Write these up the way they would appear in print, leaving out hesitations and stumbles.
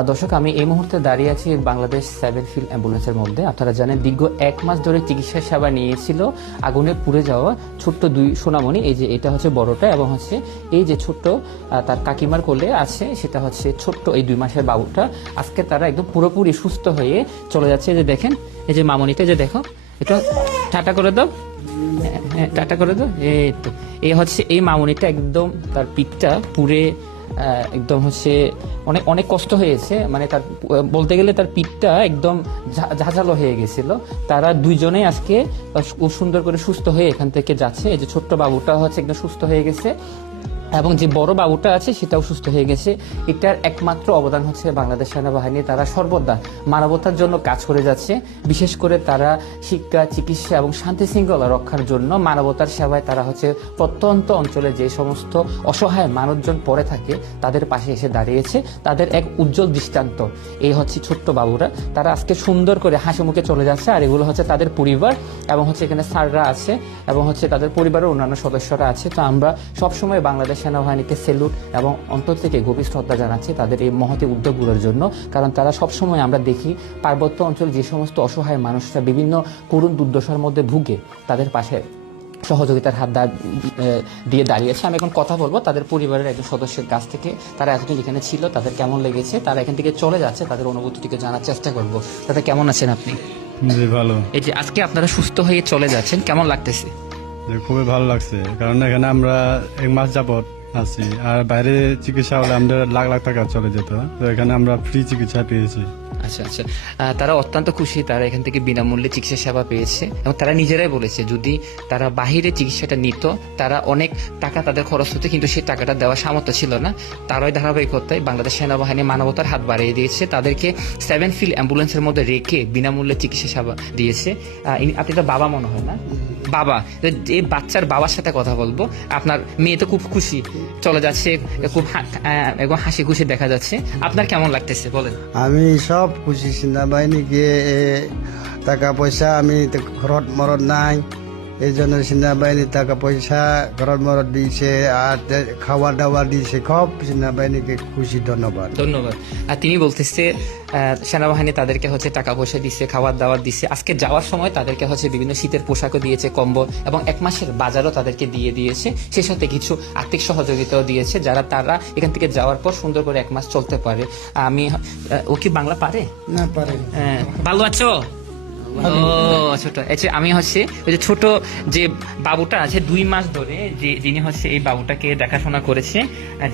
দর্শক, আমি এই মুহূর্তে দাঁড়িয়ে আছি বাংলাদেশ 7 ফিল্ড অ্যাম্বুলেন্সের মধ্যে। আপনারা জানেন দীর্ঘ 1 মাস ধরে চিকিৎসা সেবা নিয়েছিল আগুনে পুড়ে যাওয়া ছোট্ট 2 সোনামণি। এই যে এটা হচ্ছে বড়টা, এবং হচ্ছে এই যে ছোট্ট তার কাকিমার কোলে আছে সেটা হচ্ছে ছোট্ট এই 2 মাসের বাবুটা। আজকে তারা একদম পুরোপুরি সুস্থ হয়ে চলে যাচ্ছে। এই যে দেখেন, এই যে মামনিটা, যে দেখো, এটা টাটা করে দাও, টাটা করে দাও। এই তো এই হচ্ছে এই মামনিটা, একদম তার পিঠটা পুড়ে একদম হচ্ছে অনেক অনেক কষ্ট হয়েছে। মানে তার বলতে গেলে তার পিঠটা একদম ঝাঁঝালো হয়ে গেছিল। তারা দুইজনেই আজকে খুব সুন্দর করে সুস্থ হয়ে এখান থেকে যাচ্ছে। এই যে ছোট্ট বাবুটা হচ্ছে একদম সুস্থ হয়ে গেছে, এবং যে বড় বাবুটা আছে সেটাও সুস্থ হয়ে গেছে। এটার একমাত্র অবদান হচ্ছে বাংলাদেশ সেনাবাহিনী। তারা সর্বদা মানবতার জন্য কাজ করে যাচ্ছে। বিশেষ করে তারা শিক্ষা, চিকিৎসা এবং শান্তি শৃঙ্খলা রক্ষার জন্য মানবতার সেবায় তারা হচ্ছে প্রত্যন্ত অঞ্চলে যে সমস্ত অসহায় মানুষজন পড়ে থাকে তাদের পাশে এসে দাঁড়িয়েছে। তাদের এক উজ্জ্বল দৃষ্টান্ত এই হচ্ছে ছোট্ট বাবুরা। তারা আজকে সুন্দর করে হাসি মুখে চলে যাচ্ছে। আর এগুলো হচ্ছে তাদের পরিবার, এবং হচ্ছে এখানে স্যাররা আছে, এবং হচ্ছে তাদের পরিবারের অন্যান্য সদস্যরা আছে। তো আমরা সবসময় বাংলাদেশ সেনাবাহিনীকে স্যালুট এবং অন্তর থেকে গভীর শ্রদ্ধা জানাচ্ছি তাদের এই মহতি উদ্যোগগুলোর জন্য। কারণ তারা সবসময় আমরা দেখি পার্বত্য অঞ্চল যে সমস্ত অসহায় মানুষরা বিভিন্ন করুণ দুর্দশার মধ্যে ভুগে তাদের পাশে সহযোগিতার হাত দিয়ে দাঁড়িয়েছে। আমি এখন কথা বলবো তাদের পরিবারের একজন সদস্যের কাছ থেকে। তারা এতদিন এখানে ছিল, তাদের কেমন লেগেছে, তারা এখান থেকে চলে যাচ্ছে, তাদের অনুভূতিটিকে জানার চেষ্টা করবো। তাদের কেমন আছেন আপনি? ভালো। এই যে আজকে আপনারা সুস্থ হয়ে চলে যাচ্ছেন, কেমন লাগতেছে? খুবই ভালো লাগছে, কারণ এখানে আমরা 1 মাস যাবত আছি, আর বাইরে চিকিৎসা হলে আমাদের লাখ লাখ টাকা চলে যেত। তো এখানে আমরা ফ্রি চিকিৎসা পেয়েছি। আচ্ছা আচ্ছা, তারা অত্যন্ত খুশি, তারা এখান থেকে বিনামূল্যে চিকিৎসা সেবা পেয়েছে। এবং তারা নিজেরাই বলেছে যদি তারা বাহিরে চিকিৎসাটা নিত তারা অনেক টাকা তাদের খরচ হতো, কিন্তু সেই টাকাটা দেওয়ার সামর্থ্য ছিল না। তারাই ধারাবাহিকতায় বাংলাদেশ সেনাবাহিনী মানবতার হাত বাড়িয়ে দিয়েছে, তাদেরকে 7 ফিল্ড অ্যাম্বুলেন্সের মধ্যে রেখে বিনামূল্যে চিকিৎসা সেবা দিয়েছে। আপনি তো বাবা মনে হয় না? বাবা, এই বাচ্চার বাবার সাথে কথা বলবো। আপনার মেয়ে তো খুব খুশি চলে যাচ্ছে, খুব এবং হাসি খুশি দেখা যাচ্ছে। আপনার কেমন লাগতেছে বলেন? আমি সব খুশি। সেনাবাহিনীকে টাকা পয়সা আমি ঘরত মরত নাই, এই জন্য সেনাবাহিনী টাকা পয়সা ঘরত মরত দিয়েছে, আর খাওয়া দাওয়া দিয়েছে। খুব সেনাবাহিনীকে খুশি, ধন্যবাদ। ধন্যবাদ। আর তিনি বলতেছে সেনাবাহিনী তাদেরকে হচ্ছে টাকা পয়সা দিচ্ছে, খাবার দাবার দিচ্ছে। আজকে যাওয়ার সময় তাদেরকে হচ্ছে বিভিন্ন শীতের পোশাকও দিয়েছে, কম্বল, এবং 1 মাসের বাজারও তাদেরকে দিয়ে দিয়েছে। সেই সাথে কিছু আর্থিক সহযোগিতাও দিয়েছে, যারা তারা এখান থেকে যাওয়ার পর সুন্দর করে 1 মাস চলতে পারে। আমি ও কি বাংলা পারে? না পারে। ভালো আছো? ও ছোট, আচ্ছা, আমি হচ্ছে ওই যে ছোট যে বাবুটা আছে 2 মাস ধরে, যিনি হচ্ছে এই বাবুটাকে দেখাশোনা করেছে,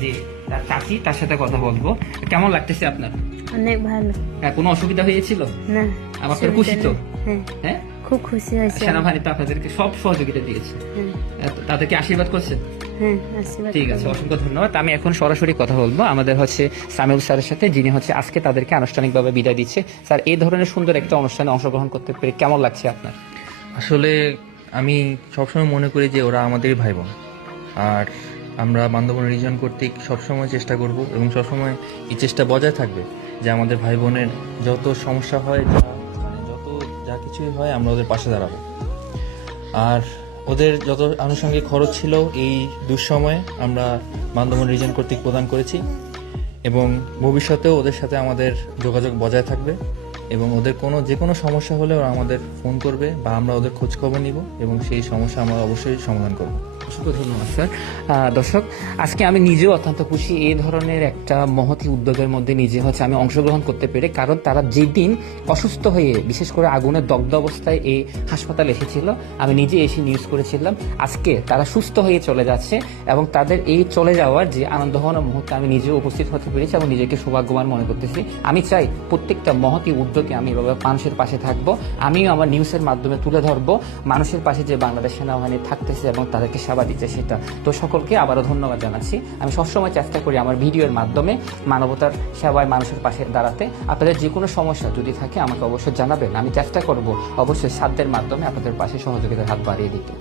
যে তার চাচি, তার সাথে কথা বলবো। কেমন লাগতেছে আপনার? অনেক ভালো। কোনো অসুবিধা হয়েছিল? না। আপনার খুশি তো? হ্যাঁ, হ্যাঁ, খুব খুশি হয়েছে। সেনাবাহিনী তো আপনাদেরকে সব সহযোগিতা দিয়েছে, তাদেরকে আশীর্বাদ করছেন। হ্যাঁ, আশীর্বাদ ঠিক আছে, করবেন। অসংখ্য ধন্যবাদ। আমি এখন সরাসরি কথা বলবো আমাদের হচ্ছে সামিউল স্যারের সাথে, যিনি হচ্ছে আজকে তাদেরকে আনুষ্ঠানিকভাবে বিদায় দিচ্ছে। স্যার, এই ধরনের সুন্দর একটা অনুষ্ঠানে অংশগ্রহণ করতে পেরে কেমন লাগছে আপনার? আসলে আমি সবসময় মনে করি যে ওরা আমাদেরই ভাই বোন, আর আমরা বান্দরবান রিজন কর্তৃক সবসময় চেষ্টা করব এবং সবসময় এই চেষ্টা বজায় থাকবে যে আমাদের ভাই বোনের যত সমস্যা হয়, যা কিছুই হয়, আমরা ওদের পাশে দাঁড়াবো। আর ওদের যত আনুষঙ্গিক খরচ ছিল এই দুঃসময়ে আমরা বান্দরবান রিজন কর্তৃক প্রদান করেছি, এবং ভবিষ্যতেও ওদের সাথে আমাদের যোগাযোগ বজায় থাকবে, এবং ওদের যে কোনো সমস্যা হলে ওরা আমাদের ফোন করবে বা আমরা ওদের খোঁজ খবর নিব, এবং সেই সমস্যা আমরা অবশ্যই সমাধান করব। অসংখ্য ধন্যবাদ স্যার। দর্শক, আজকে আমি নিজেও অত্যন্ত খুশি এই ধরনের একটা মহতি উদ্যোগের মধ্যে নিজে হচ্ছে আমি অংশগ্রহণ করতে পেরে। কারণ তারা যেদিন অসুস্থ হয়ে বিশেষ করে আগুনে দগ্ধ অবস্থায় এই হাসপাতালে এসেছিল, আমি নিজে এসে নিউজ করেছিলাম। আজকে তারা সুস্থ হয়ে চলে যাচ্ছে, এবং তাদের এই চলে যাওয়ার যে আনন্দঘন মুহূর্তে আমি নিজেও উপস্থিত হতে পেরেছি এবং নিজেকে সৌভাগ্যবান মনে করতেছি। আমি চাই প্রত্যেকটা মহতি উদ্যোগে আমি এভাবে মানুষের পাশে থাকবো। আমিও আমার নিউজের মাধ্যমে তুলে ধরবো মানুষের পাশে যে বাংলাদেশ সেনাবাহিনী থাকতেছে এবং তাদেরকে সেবা দিচ্ছে সেটা। তো সকলকে আবারও ধন্যবাদ জানাচ্ছি। আমি সবসময় চেষ্টা করি আমার ভিডিওর মাধ্যমে মানবতার সেবায় মানুষের পাশে দাঁড়াতে। আপনাদের যে কোনো সমস্যা যদি থাকে আমাকে অবশ্যই জানাবেন, আমি চেষ্টা করব অবশ্যই সাধ্যের মাধ্যমে আপনাদের পাশে সহযোগিতার হাত বাড়িয়ে দিতে।